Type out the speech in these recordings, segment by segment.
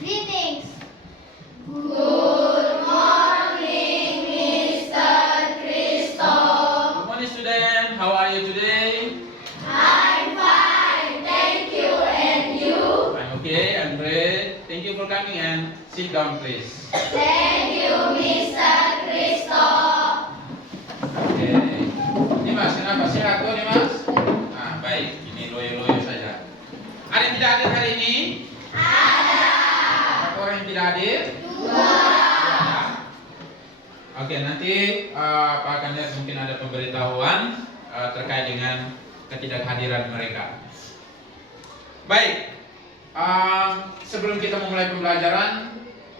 Greetings. Good morning, Mr. Cristo. Good morning, student. How are you today? I'm fine, thank you. And you? I'm okay. I'm great. Thank you for coming and sit down, please. Thank you, Mr. Cristo. Oke. Ini Mas, kenapa sehat tuh nih Mas? Nah, baik. Ini loyo-loyo saja. Ada yang tidak hadir hari ini? Ada. Berapa orang yang tidak hadir? Dua. Oke, nanti Pak akan lihat mungkin ada pemberitahuan terkait dengan ketidakhadiran mereka. Baik, sebelum kita memulai pembelajaran,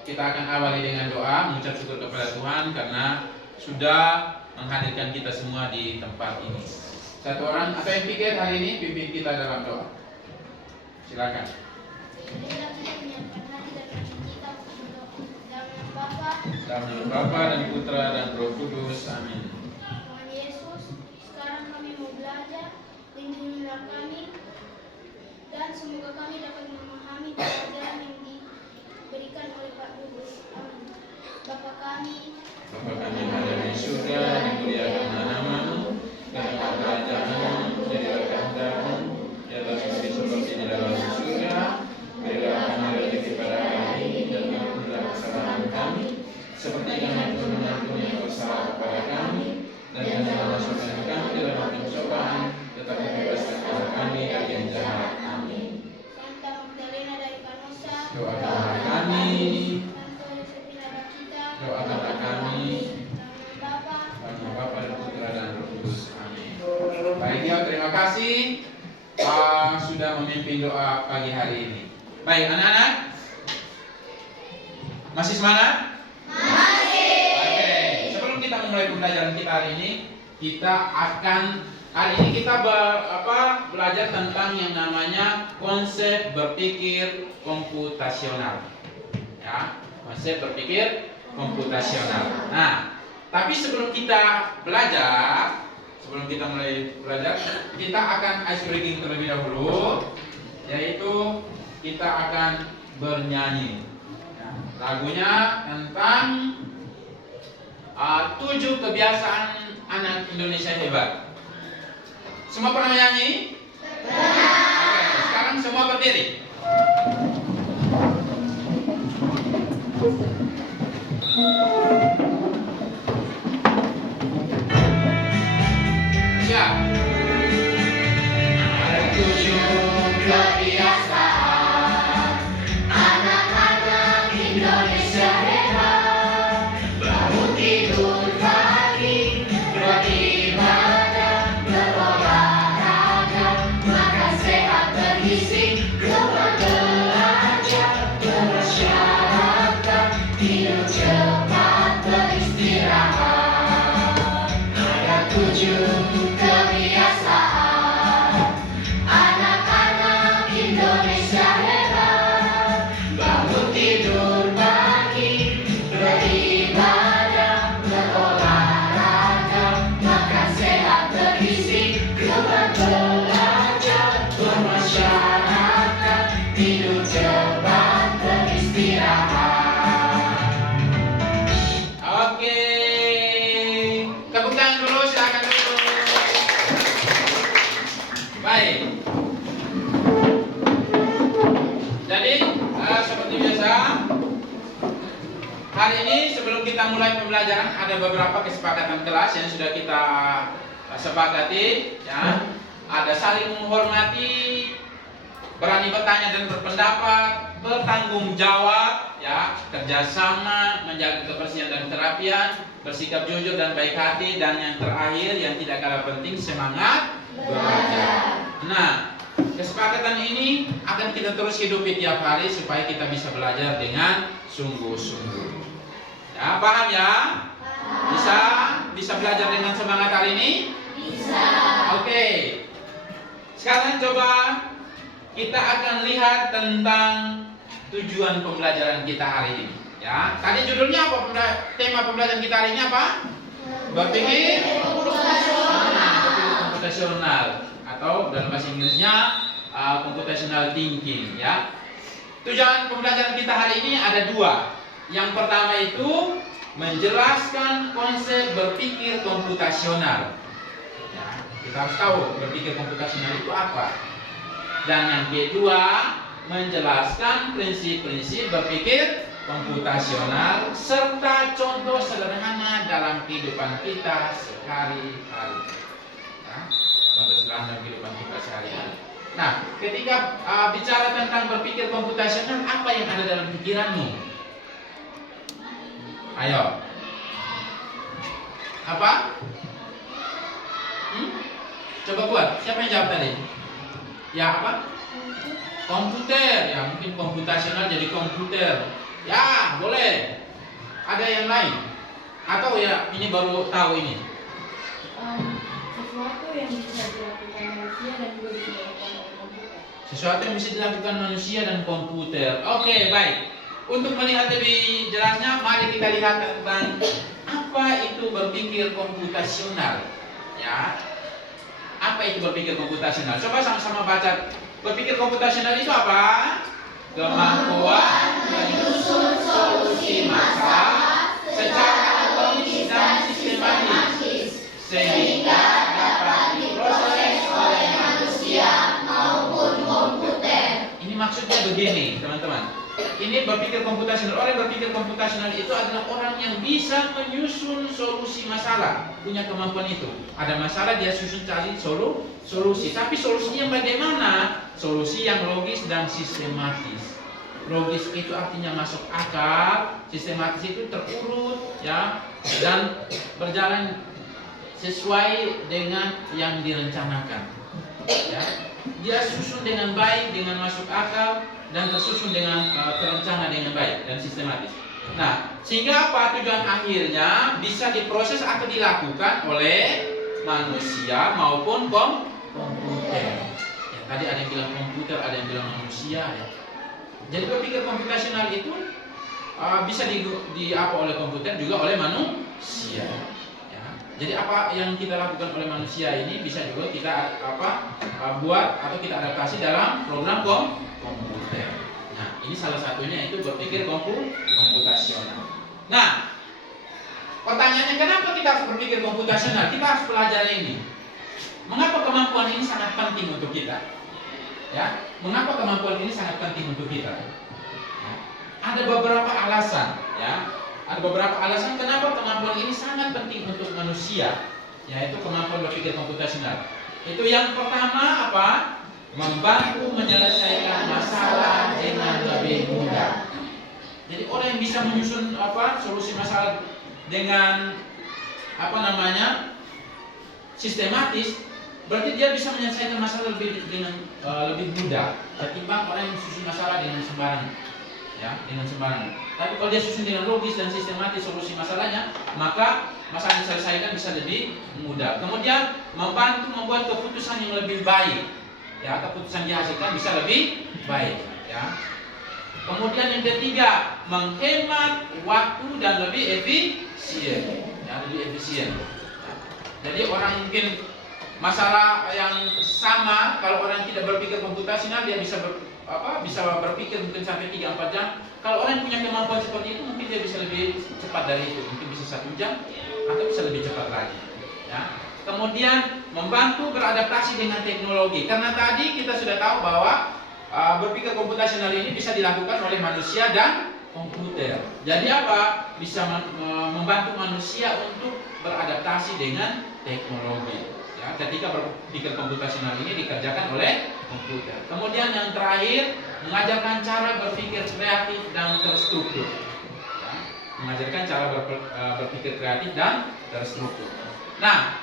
kita akan awali dengan doa, mengucap syukur kepada Tuhan karena sudah menghadirkan kita semua di tempat ini. Satu orang atau yang pikir hari ini pimpin kita dalam doa. Silakan. Marilah kita menyiapkan hati dan hati kita untuk berdoa. Dalam nama Bapa, Dalam nama Bapa dan Putra dan Roh Kudus. Amin. Tuhan Yesus, sekarang kami mau belajar, lindungilah kami, dan semoga kami dapat memahami pelajaran yang diberikan oleh Pak Guru. Amin. Bapa kami, Bapa kami yang ada di surga, dimuliakanlah namamu, datanglah kerajaanmu, jadilah kehendakmu, di atas bumi seperti di dalam surga. Berilah kami rezeki pada hari ini dan ampunilah kesalahan kami, seperti kami pun mengampuni yang bersalah kepada kami, dan janganlah masukkan kami ke dalam pencobaan, tetapi bebaskanlah kami dari yang jahat. Amin. Santa Magdalena dari Canossa, Doakanlah kami, Santo Yosefina Bakita, doakanlah kami. dalam nama Bapa, Nama Bapa dan Putra dan Roh Kudus. Amin. Baik ya, terima kasih sudah memimpin doa pagi hari ini. Baik anak-anak, masih semangat? Masih. Oke. Sebelum kita memulai pembelajaran kita hari ini, hari ini kita belajar tentang yang namanya konsep berpikir komputasional. Ya, konsep berpikir komputasional. Nah, tapi sebelum kita mulai belajar, kita akan ice breaking terlebih dahulu, yaitu kita akan bernyanyi. Nah, lagunya tentang 7 kebiasaan anak Indonesia hebat. Semua pernah menyanyi? Oke, sekarang semua berdiri. Siap. Ada 7 Kebiasaan anak-anak Indonesia hebat. Bangun tidur pagi, beribadah, berolahraga, makan sehat bergizi, keluar belajar, bermasyarakat, tidur cepat, beristirahat. Ada 7 kebiasaan anak-anak Indonesia hebat. Bangun tidur pagi, beribadah, berolahraga, makan sehat bergizi, keluar belajar, bermasyarakat, tidur cepat, beristirahat. Oke, tepuk tangan dulu, silakan dulu. Baik. Jadi seperti biasa, hari ini sebelum kita mulai pembelajaran ada beberapa kesepakatan kelas yang sudah kita sepakati. Ya, ada saling menghormati, berani bertanya dan berpendapat, bertanggung jawab, ya, kerjasama, menjaga kebersihan dan kerapian, bersikap jujur dan baik hati, dan yang terakhir yang tidak kalah penting, semangat belajar. Nah, kesepakatan ini akan kita terus hidupi tiap hari supaya kita bisa belajar dengan sungguh-sungguh. Ya, paham ya? Bisa belajar dengan semangat hari ini? Bisa. Oke. Sekarang coba kita akan lihat tentang tujuan pembelajaran kita hari ini. Ya, tadi judulnya apa? Tema pembelajaran kita hari ini apa? Berpikir komputasional. komputasional atau dalam bahasa Inggrisnya computational thinking, ya. Tujuan pembelajaran kita hari ini ada dua. Yang pertama itu menjelaskan konsep berpikir komputasional. Ya, kita harus tahu berpikir komputasional itu apa. Dan yang kedua, menjelaskan prinsip-prinsip berpikir komputasional serta contoh sederhana dalam kehidupan kita sehari-hari. Ya, contoh sederhana dalam kehidupan kita sehari-hari. Nah, ketika bicara tentang berpikir komputasional, apa yang ada dalam pikiranmu? Ayo. Apa? Coba buat. Siapa yang jawab tadi? Ya apa? Komputer. Ya mungkin komputasional jadi komputer. Ya boleh. Ada yang lain? Atau ya ini baru tahu ini? Sesuatu yang bisa dilakukan manusia dan juga bisa dilakukan oleh komputer. Sesuatu yang bisa dilakukan manusia dan komputer. Oke, baik. Untuk melihat lebih jelasnya, mari kita lihat tentang apa itu berpikir komputasional. Ya, apa itu berpikir komputasional? Coba sama-sama baca. Berpikir komputasional itu apa? Kemampuan menyusun solusi masalah secara logis dan sistematis sehingga dapat diproses oleh manusia maupun komputer. Ini maksudnya begini, teman-teman. Ini berpikir komputasional. Orang yang berpikir komputasional itu adalah orang yang bisa menyusun solusi masalah, punya kemampuan itu. Ada masalah dia susun cari solusi. Tapi solusinya bagaimana? Solusi yang logis dan sistematis. Logis itu artinya masuk akal, sistematis itu terurut, ya, dan berjalan sesuai dengan yang direncanakan. Ya. Dia susun dengan baik, dengan masuk akal, dan tersusun dengan terencana dengan baik dan sistematis. Nah, sehingga apa? Tujuan akhirnya bisa diproses atau dilakukan oleh manusia maupun komputer. Ya, tadi ada yang bilang komputer, ada yang bilang manusia. Ya. Jadi berpikir komputasional itu bisa di apa oleh komputer juga oleh manusia. Ya. Jadi apa yang kita lakukan oleh manusia ini bisa juga kita buat atau kita adaptasi dalam program komputer. Nah, ini salah satunya itu berpikir komputasional. Nah, pertanyaannya kenapa kita harus berpikir komputasional? Kita harus pelajari ini. Mengapa kemampuan ini sangat penting untuk kita? Ya, mengapa kemampuan ini sangat penting untuk kita? Ya, ada beberapa alasan, ya. Ada beberapa alasan kenapa kemampuan ini sangat penting untuk manusia, yaitu kemampuan berpikir komputasional. Itu yang pertama apa? Membantu menyelesaikan masalah dengan lebih mudah. Jadi orang yang bisa menyusun solusi masalah dengan sistematis, berarti dia bisa menyelesaikan masalah lebih mudah ketimbang orang yang susun masalah dengan sembarangan. Ya, dengan sembarangan. Tapi kalau dia susun dengan logis dan sistematis solusi masalahnya, maka masalah yang diselesaikan bisa lebih mudah. Kemudian membantu membuat keputusan yang lebih baik. Ya, keputusan dihasilkan bisa lebih baik. Ya. Kemudian yang ketiga, menghemat waktu dan lebih efisien. Ya, lebih efisien. Ya. Jadi orang mungkin masalah yang sama, kalau orang tidak berpikir komputasional dia bisa berpikir mungkin sampai 3-4 jam. Kalau orang yang punya kemampuan seperti itu mungkin dia bisa lebih cepat dari itu, mungkin bisa 1 jam atau bisa lebih cepat lagi. Ya. Kemudian membantu beradaptasi dengan teknologi. Karena tadi kita sudah tahu bahwa berpikir komputasional ini bisa dilakukan oleh manusia dan komputer. Jadi apa? Bisa membantu manusia untuk beradaptasi dengan teknologi. Ya, ketika berpikir komputasional ini dikerjakan oleh komputer. Kemudian yang terakhir, mengajarkan cara berpikir kreatif dan terstruktur. Ya, mengajarkan cara berpikir kreatif dan terstruktur. Nah,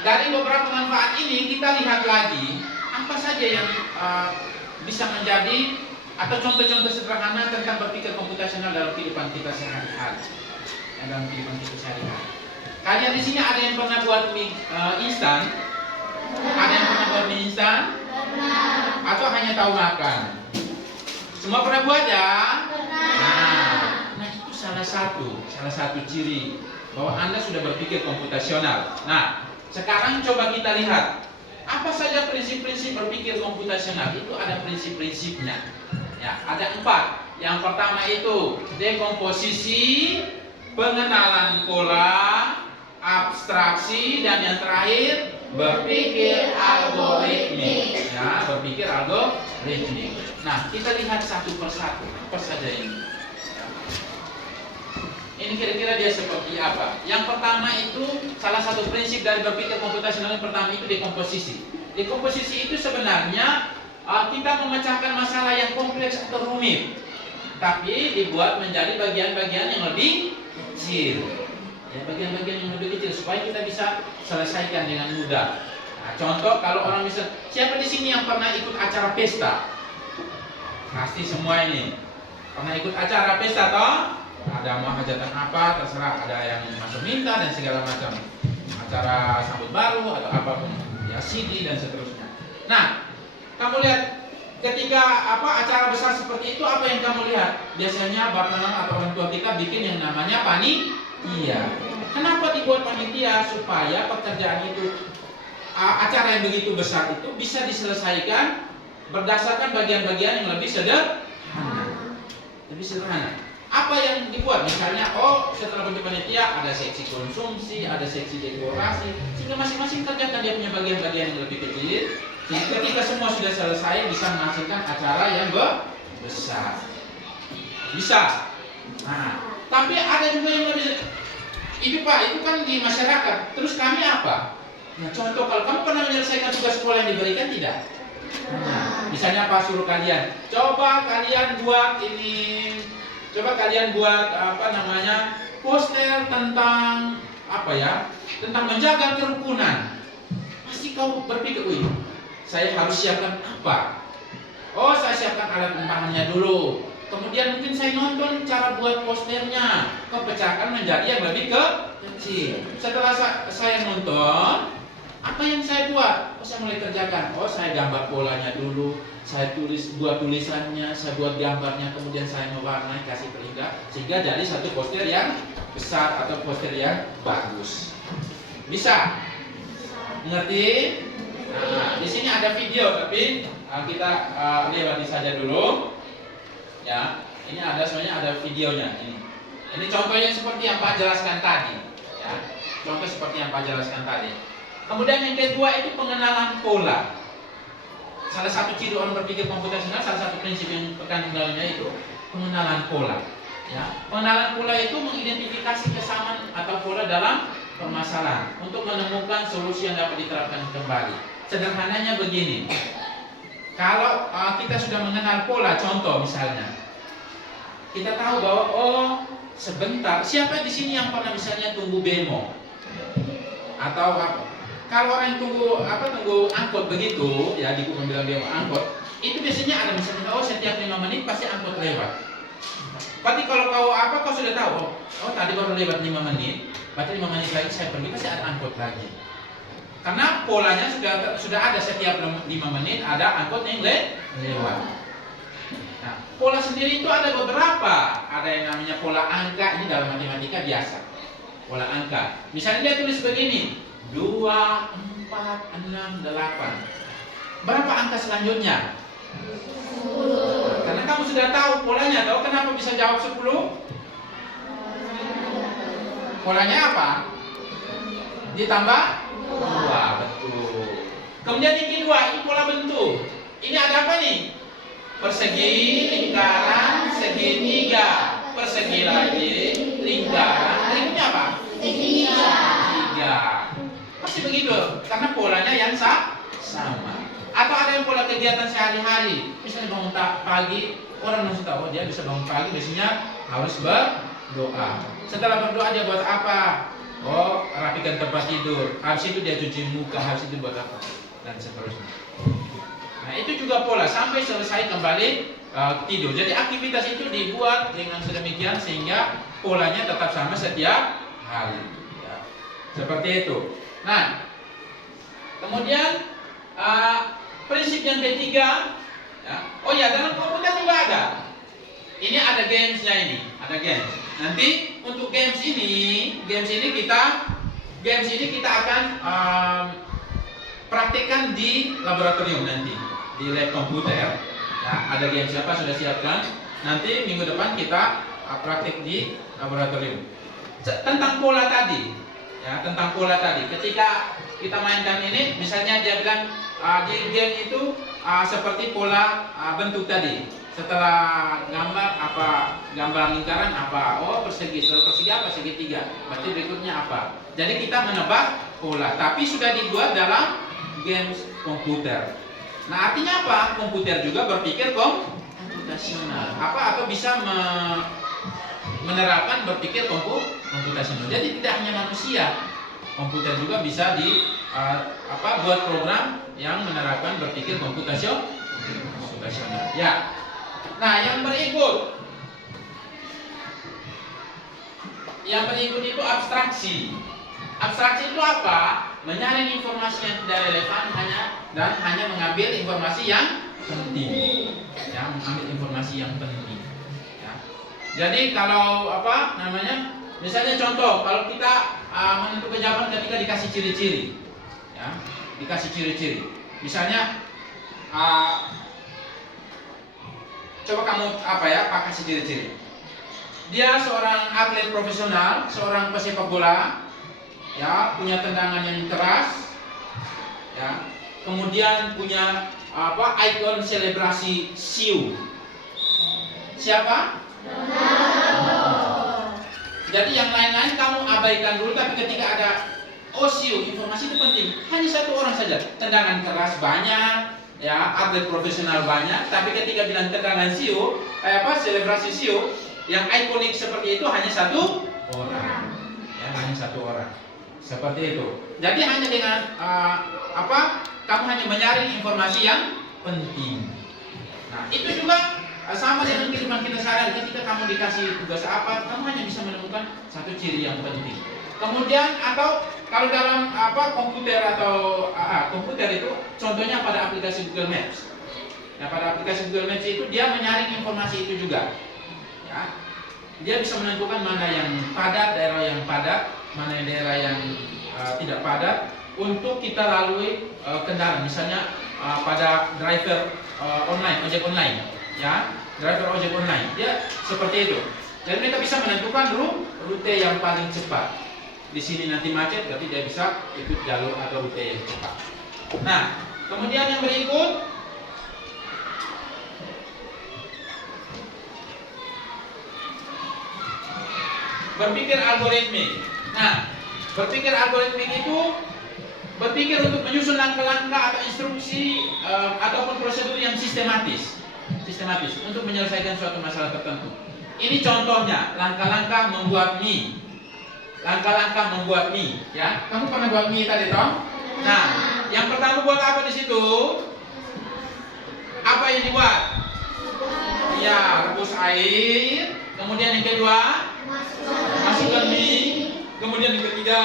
dari beberapa manfaat ini kita lihat lagi apa saja yang bisa menjadi atau contoh-contoh sederhana tentang berpikir komputasional dalam kehidupan kita sehari-hari. Dalam kehidupan kita sehari-hari. Kalian di sini ada yang pernah buat mie instan? Ada yang pernah buat mie instan? Pernah. Atau hanya tahu makan? Semua pernah buat ya? Pernah. Nah itu salah satu ciri bahwa Anda sudah berpikir komputasional. Nah, Sekarang coba kita lihat apa saja prinsip-prinsip berpikir komputasional. Itu ada prinsip-prinsipnya. Ya, ada 4. Yang pertama itu dekomposisi, pengenalan pola, abstraksi, dan yang terakhir berpikir algoritmik. Ya, berpikir algoritmik. Nah, kita lihat satu persatu apa saja ini. Ini kira-kira dia seperti apa? Yang pertama itu salah satu prinsip dari berpikir komputasional yang pertama itu dekomposisi. Dekomposisi itu sebenarnya kita memecahkan masalah yang kompleks atau rumit, tapi dibuat menjadi bagian-bagian yang lebih kecil. Ya, bagian-bagian yang lebih kecil supaya kita bisa selesaikan dengan mudah. Nah, contoh kalau orang bisa, siapa di sini yang pernah ikut acara pesta? Pasti semua ini pernah ikut acara pesta toh? Ada mau hajatan apa terserah, ada yang masuk minta dan segala macam, acara sambut baru atau apapun, ya CD dan seterusnya. Nah, kamu lihat ketika acara besar seperti itu, apa yang kamu lihat? Biasanya bapak atau orang tua kita bikin yang namanya panitia. Kenapa dibuat panitia? Supaya pekerjaan itu, acara yang begitu besar itu bisa diselesaikan berdasarkan bagian-bagian yang lebih sederhana. Apa yang dibuat? Misalnya, setelah bentuk panitia ada seksi konsumsi, ada seksi dekorasi, sehingga masing-masing kerjakan dia punya bagian-bagian yang lebih kecil. Jadi ketika semua sudah selesai bisa menghasilkan acara yang besar. Bisa. Nah, tapi ada juga yang lebih. Itu Pak, itu kan di masyarakat. Terus kami apa? Nah, contoh kalau kamu pernah menyelesaikan tugas sekolah yang diberikan tidak? Nah, misalnya Pak suruh kalian, coba kalian buat ini. Coba kalian buat poster tentang tentang menjaga kerukunan. Pasti kau berpikir, wih, saya harus siapkan apa? Saya siapkan alat bahannya dulu. Kemudian mungkin saya nonton cara buat posternya, kau pecahkan menjadi yang lebih kecil. Setelah saya nonton, apa yang saya buat? Saya mulai kerjakan. Saya gambar polanya dulu. Saya buat tulisannya, saya buat gambarnya, kemudian saya mewarnai, kasih perindah, sehingga jadi satu poster yang besar atau poster yang bagus. Bisa? Mengerti? Nah, di sini ada video, tapi kita lewati saja dulu. Ya, ini sebenarnya ada videonya. Ini contohnya seperti yang Pak jelaskan tadi. Ya, contoh seperti yang Pak jelaskan tadi. Kemudian yang kedua itu pengenalan pola. Salah satu ciri orang berpikir komputasional, salah satu prinsip yang terkandung dalamnya itu pengenalan pola. Ya, pengenalan pola itu mengidentifikasi kesamaan atau pola dalam permasalahan untuk menemukan solusi yang dapat diterapkan kembali. Sederhananya begini, kalau kita sudah mengenal pola, contoh misalnya, kita tahu bahwa sebentar, siapa di sini yang pernah misalnya tunggu bemo atau apa? Kalau orang yang tunggu angkot begitu, ya di bilang dia angkot, itu biasanya ada misalnya setiap 5 menit pasti angkot lewat. Berarti kalau kau sudah tahu, tadi baru lewat 5 menit, berarti 5 menit lagi saya pergi pasti ada angkot lagi. Karena polanya sudah ada setiap 5 menit ada angkot yang lewat. Nah, pola sendiri itu ada beberapa, ada yang namanya pola angka, ini dalam matematika biasa. Pola angka. Misalnya dia tulis begini. 2, 4, 6, 8. Berapa angka selanjutnya? 10. Karena kamu sudah tahu polanya, kenapa bisa jawab 10? Polanya apa? Ditambah 2, betul. Kemudian yang kedua, ini pola bentuk. Ini ada apa nih? Persegi, lingkaran, segitiga. Persegi lagi, lingkaran. Berikutnya apa? Segitiga. Pasti begitu, karena polanya yang sama. Atau ada yang pola kegiatan sehari-hari. Misalnya bangun pagi, orang harus tahu dia bisa bangun pagi, biasanya harus berdoa. Setelah berdoa dia buat apa? Rapikan tempat tidur. Habis itu dia cuci muka, habis itu buat apa? Dan seterusnya. Nah, itu juga pola sampai selesai kembali tidur. Jadi aktivitas itu dibuat dengan sedemikian sehingga polanya tetap sama setiap hari. Ya. Seperti itu. Nah, kemudian prinsip yang ketiga, ya, dalam komputer juga ada. Ini ada gamesnya ini, ada games. Nanti untuk games ini kita akan praktekkan di laboratorium nanti, di lab komputer. Ya, ada game siapa sudah siapkan. Nanti minggu depan kita praktek di laboratorium. Tentang pola tadi, ya, tentang pola tadi. Ketika kita mainkan ini, misalnya dia bilang di game itu seperti pola bentuk tadi. Setelah gambar apa, gambar lingkaran apa, oh persegi, setelah persegi apa, segitiga. Berarti berikutnya apa? Jadi kita menebak pola, tapi sudah dibuat dalam games komputer. Nah, artinya apa? Komputer juga berpikir komputasional. Atau bisa menerapkan berpikir komputasional. Jadi tidak hanya manusia, komputer juga bisa buat program yang menerapkan berpikir komputasional. Ya. Nah, yang berikut itu abstraksi. Abstraksi itu apa? Menyaring informasi yang tidak relevan hanya mengambil informasi yang penting. Ya, mengambil informasi yang penting. Ya. Jadi kalau misalnya contoh, kalau kita menentukan jawaban ketika dikasih ciri-ciri, ya, dikasih ciri-ciri. Misalnya, coba kamu kasih ciri-ciri. Dia seorang atlet profesional, seorang pesepak bola, ya, punya tendangan yang keras, ya, kemudian punya ikon selebrasi siu. Siapa? Jadi yang lain-lain kamu abaikan dulu, tapi ketika ada siu, informasi itu penting. Hanya satu orang saja. Tendangan keras banyak, ya, atlet profesional banyak, tapi ketika bilang tendangan siu, selebrasi siu, yang ikonik seperti itu hanya satu orang. Ya, hanya satu orang. Seperti itu. Jadi hanya dengan kamu hanya menyaring informasi yang penting. Nah, itu juga sama dengan kehidupan kita sehari-hari. Ketika kamu dikasih tugas apa, kamu hanya bisa menemukan satu ciri yang penting. Kemudian atau kalau dalam komputer atau komputer itu contohnya pada aplikasi Google Maps. Nah, pada aplikasi Google Maps itu dia menyaring informasi itu juga. Ya. Dia bisa menentukan mana yang padat, daerah yang padat, mana yang daerah yang tidak padat untuk kita lalui kendaraan. Misalnya pada driver ojek online, ya, driver ojek online, dia seperti itu. Jadi mereka bisa menentukan rute yang paling cepat. Di sini nanti macet, berarti dia bisa ikut jalur atau rute yang cepat. Nah, kemudian yang berikut, berpikir algoritmik. Nah, berpikir algoritmik itu berpikir untuk menyusun langkah-langkah atau instruksi ataupun prosedur yang sistematis untuk menyelesaikan suatu masalah tertentu. Ini contohnya langkah-langkah membuat mie. Ya. Kamu pernah buat mie tadi, toh? Nah, yang pertama buat apa di situ? Apa yang dibuat? Ya, rebus air. Kemudian yang kedua, masukkan mie. Kemudian yang ketiga,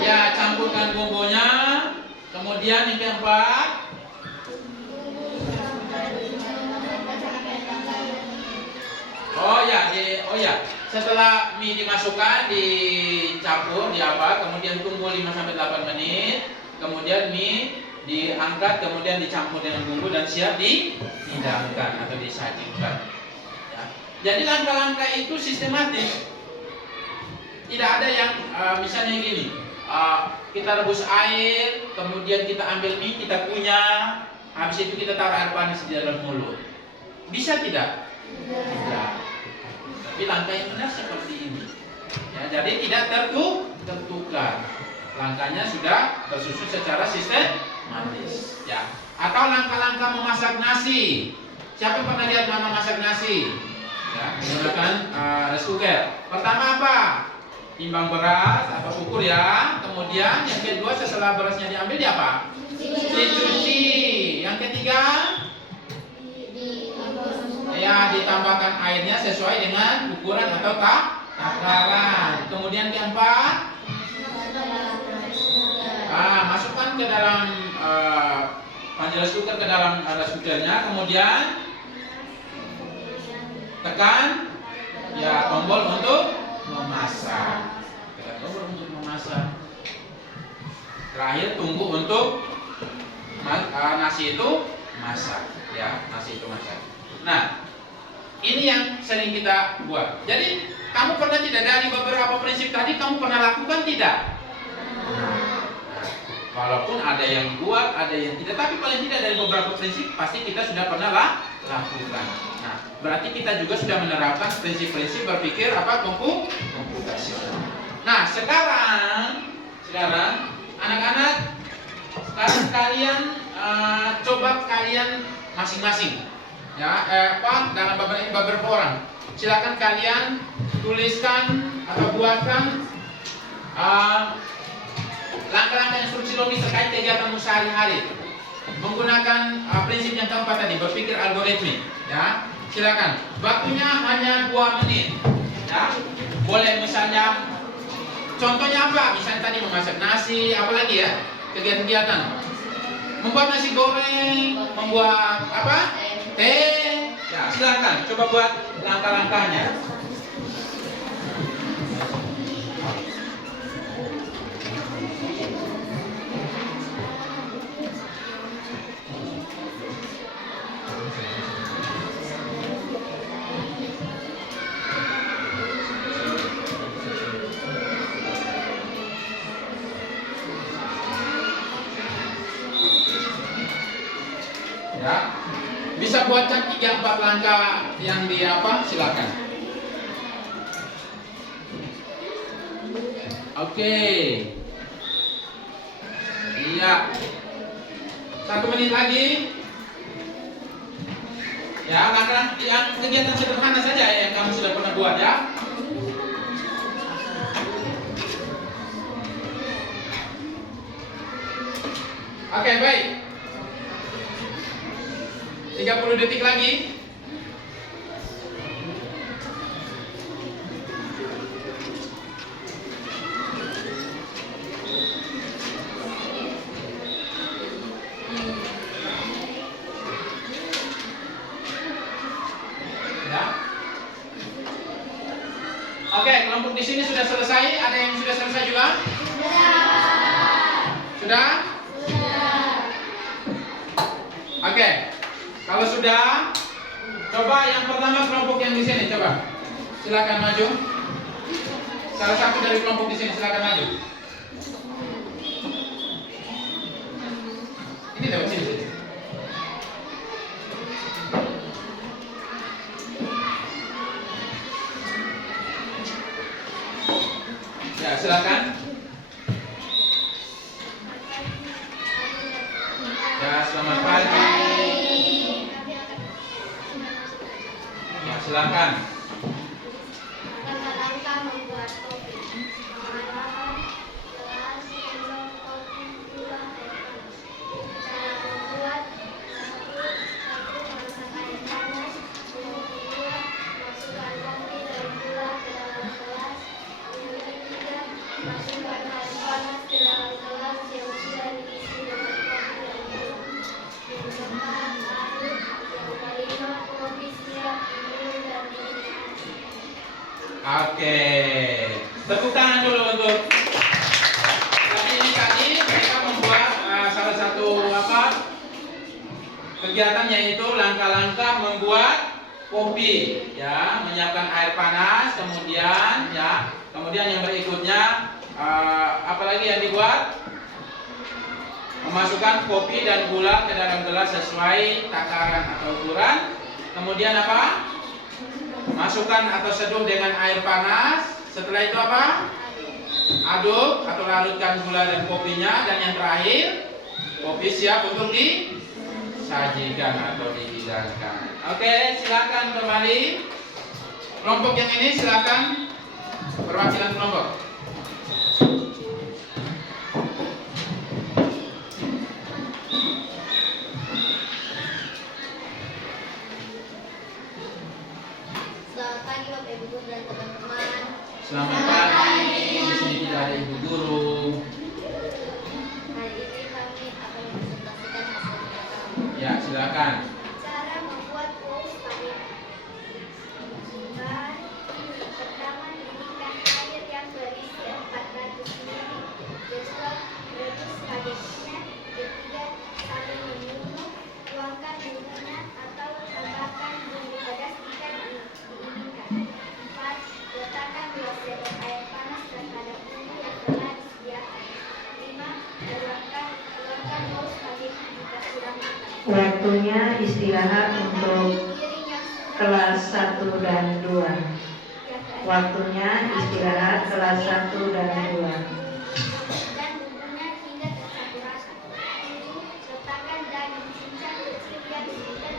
ya, campurkan bumbunya. Kemudian yang keempat, setelah mie dimasukkan, dicampur, kemudian tunggu 5-8 menit. Kemudian mie diangkat, kemudian dicampur dengan bumbu dan siap dihidangkan atau disajikan. Ya. Jadi langkah-langkah itu sistematis. Tidak ada yang misalnya gini, kita rebus air, kemudian kita ambil mie, kita kunyah, habis itu kita taruh air panas di dalam mulut. Bisa tidak? Tidak. Tapi langkah yang benar seperti ini. Ya, jadi tidak tertukar. Langkahnya sudah tersusun secara sistematis. Ya. Atau langkah-langkah memasak nasi. Siapa yang pernah lihat mama masak nasi? Ya, menggunakan rice cooker. Pertama apa? Timbang beras atau ukur, ya. Kemudian yang kedua, setelah berasnya diambil apa? Dicuci. Yang ketiga, ya, ditambahkan airnya sesuai dengan ukuran atau takaran. Kemudian keempat, masukkan ke dalam panci rice cooker, ke dalam rice cookernya. Kemudian tekan, ya, tombol untuk memasak. Terakhir tunggu untuk nasi itu masak, ya, nasi itu masak. Nah, ini yang sering kita buat. Jadi, kamu pernah tidak dari beberapa prinsip tadi kamu pernah lakukan tidak? Walaupun ada yang buat, ada yang tidak, tapi paling tidak dari beberapa prinsip pasti kita sudah pernah lakukan. Nah, berarti kita juga sudah menerapkan prinsip-prinsip berpikir komputasional. Nah, sekarang anak-anak, sekarang kalian coba kalian masing-masing, ya, dalam beberapa orang. Silakan kalian tuliskan atau buatkan langkah-langkah instruksi logis terkait kegiatanmu sehari-hari menggunakan prinsip yang keempat tadi, berpikir algoritmik, ya. Silakan. Waktunya hanya 2 menit, ya. Boleh misalnya contohnya apa? Misalnya tadi memasak nasi, apalagi ya? Kegiatan-kegiatan. Membuat nasi goreng, membuat apa? Teh. Ya, silakan. Coba buat langkah-langkahnya. Ya, bisa buatkan 3-4 langkah yang di apa? Silakan. Oke. Iya. 1 menit lagi. Ya, langkah yang kegiatan sederhana saja ya, yang kamu sudah pernah buat ya. Oke, baik. 30 detik lagi. Ya. Oke, kelompok di sini sudah selesai. Ada yang sudah selesai juga? Sudah? Oke. Kalau sudah, coba yang pertama kelompok yang di sini, coba. Silakan maju. Salah satu dari kelompok di sini, silakan maju. Ini lewat sini. Ya, silakan. Ya, selamat pagi. Ya, silakan. Langkah-langkah membuat kopi. Pengalaman, gelas, sendok, kopi, gula, air panas. Cara membuat: 1. Masak air panas. 2. Masukkan kopi dan gula ke dalam gelas. 3. Masukkan air panas ke dalam gelas yang sudah diisi dengan kopi dan gula. 4. Aduk. 5. Kopi siap diminum dan dinikmati. Oke. Tepuk tangan dulu untuk. Jadi ini tadi mereka membuat salah satu kegiatan, yaitu langkah-langkah membuat kopi, ya, menyiapkan air panas, kemudian yang berikutnya apalagi yang dibuat? Memasukkan kopi dan gula ke dalam gelas sesuai takaran atau ukuran. Kemudian apa? Masukkan atau seduh dengan air panas. Setelah itu apa? Aduk atau larutkan gula dan kopinya. Dan yang terakhir, kopi siap untuk disajikan atau dihidangkan. Oke, silakan kembali. Kelompok yang ini silakan perwakilan kelompok. Selamat pagi Bapak Ibu Guru dan teman-teman. Selamat pagi. Di sini tidak ada ibu guru. Hari ini kami akan mempresentasikan hasil kerja kami. Ya, silakan. Cara membuat kuis panik. Bahan pertama, didihkan air yang berisi 400 ml. Besok rebus Waktunya istirahat untuk kelas 1 dan 2. Waktunya istirahat kelas 1 dan 2. Dan bumbunya hingga tersaturasi. 7. Letakkan daging cincang kecil yang sudah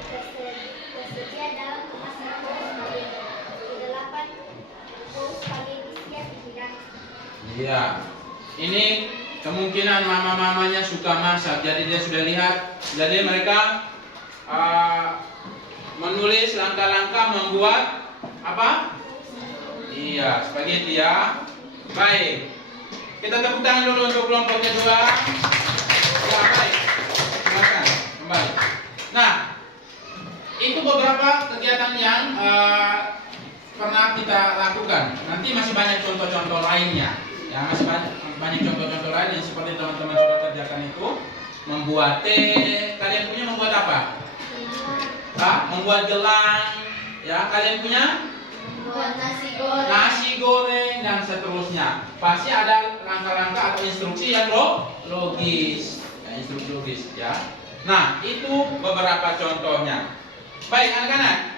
tersedia dalam kemasan paus spaghetti. 8. Paus spaghetti siap dihidangkan. Iya. Ini kemungkinan mama-mamanya suka masak, jadi dia sudah lihat. Jadi mereka menulis langkah-langkah membuat apa? Iya, spaghetti ya. Baik. Kita tepuk tangan dulu untuk kelompok kedua. Ya, baik. Silakan kembali. Nah, itu beberapa kegiatan yang pernah kita lakukan. Nanti masih banyak contoh-contoh lainnya. Ya, masih banyak contoh-contoh lain yang seperti teman-teman sudah kerjakan itu. Membuat teh. Kalian punya membuat apa? Membuat gelang. Ya, kalian punya? Buat nasi goreng. Nasi goreng dan seterusnya. Pasti ada langkah-langkah atau instruksi yang logis. Ya, instruksi logis ya. Nah, itu beberapa contohnya. Baik, anak-anak.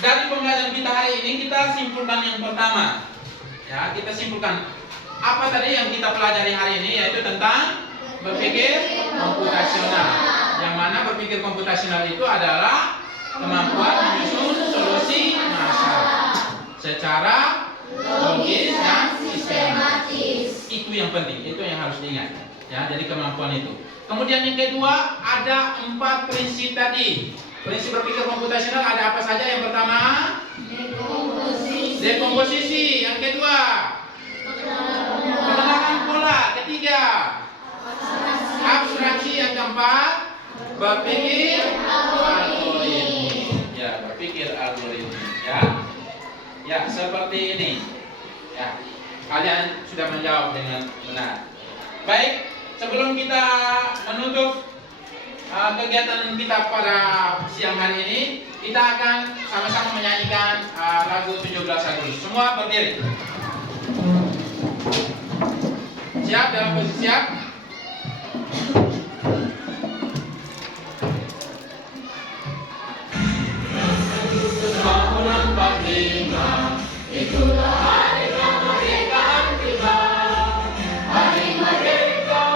Dari pembelajaran kita hari ini kita simpulkan yang pertama. Ya, kita simpulkan apa tadi yang kita pelajari hari ini, yaitu tentang berpikir komputasional. Yang mana berpikir komputasional itu adalah kemampuan menyusun solusi masalah secara logis dan sistematis. Itu yang penting, itu yang harus diingat. Ya, jadi kemampuan itu. Kemudian yang kedua, ada 4 prinsip tadi. Prinsip berpikir komputasional ada apa saja? Yang pertama, dekomposisi. Yang kedua, penerapan pola. Ketiga, abstraksi. Yang keempat, berpikir algoritmi. Ya, berpikir algoritmi. Ya, seperti ini. Ya, kalian sudah menjawab dengan benar. Baik, sebelum kita menutup kegiatan kita pada siang hari ini, kita akan sama-sama menyanyikan lagu 17 Agustus. Semua berdiri. Siap, dalam posisi siap? Bangunan 45, itulah hari kemerdekaan kita. Hari merdeka,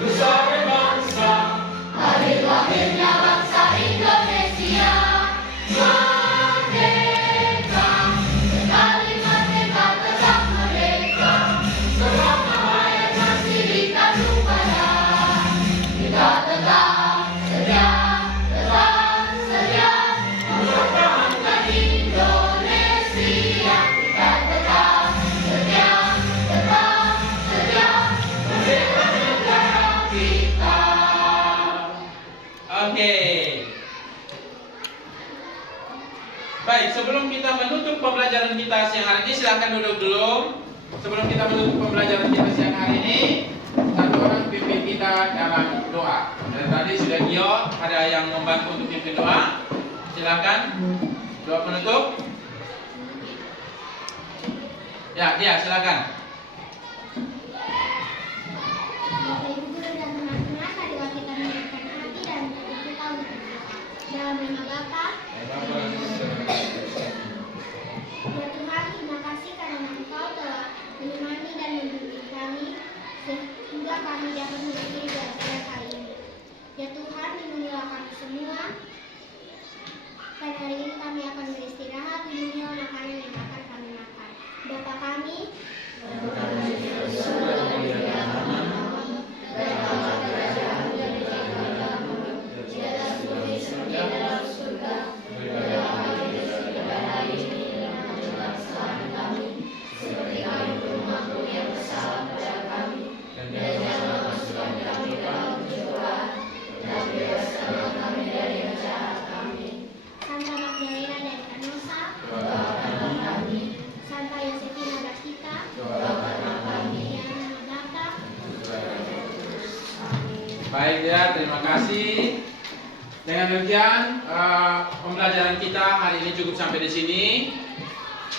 nusa berbangsa. Hari lahirnya bangsa Indonesia. Merdeka, sekali merdeka tetap merdeka. Selama hayat masih dikandung badan, kita tetap sedia mempertahankan Indonesia. Kita tetap sedia membela negara kita. Oke. Baik, sebelum kita menutup pembelajaran kita siang hari ini, silakan duduk dulu. Sebelum kita menutup pembelajaran kita siang hari ini, satu orang pimpin kita dalam doa. Dan tadi sudah Gio, ada yang membantu untuk pimpin doa. Silakan doa penutup. Ya, dia silakan. Bapak Ibu guru dan teman-teman, marilah kita menyiapkan hati dan hati kita untuk dalam nama Bapa. Ya Tuhan, terima kasih karena Engkau telah menemani dan membimbing kami sehingga kami dapat menghadiri belajar kali ini. Ya Tuhan, lindungilah kami semua. Pada hari ini kami akan beristirahat, lindungilah makanan yang akan kami makan. Bapa kami, Santa Magdalena dari Canosa, Santa Yosefina Baktita, yang Bapa. Baik ya, terima kasih. Dengan demikian pembelajaran kita hari ini cukup sampai di sini.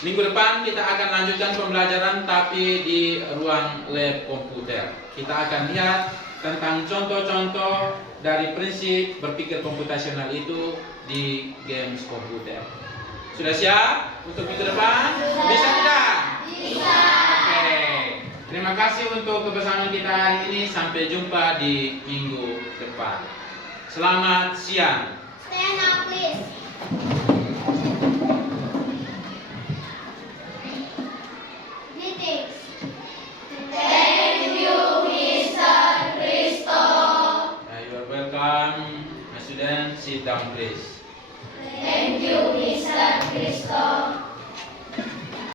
Minggu depan kita akan lanjutkan pembelajaran tapi di ruang lab komputer. Kita akan lihat tentang contoh-contoh dari prinsip berpikir komputasional itu di games komputer. Sudah siap untuk minggu depan? Bisa tidak? Bisa. Oke. Terima kasih untuk kebersamaan kita hari ini. Sampai jumpa di minggu depan. Selamat siang. Stand up, please. Greetings. Thank you, Mr. Christo. You are welcome. My students, sit down please.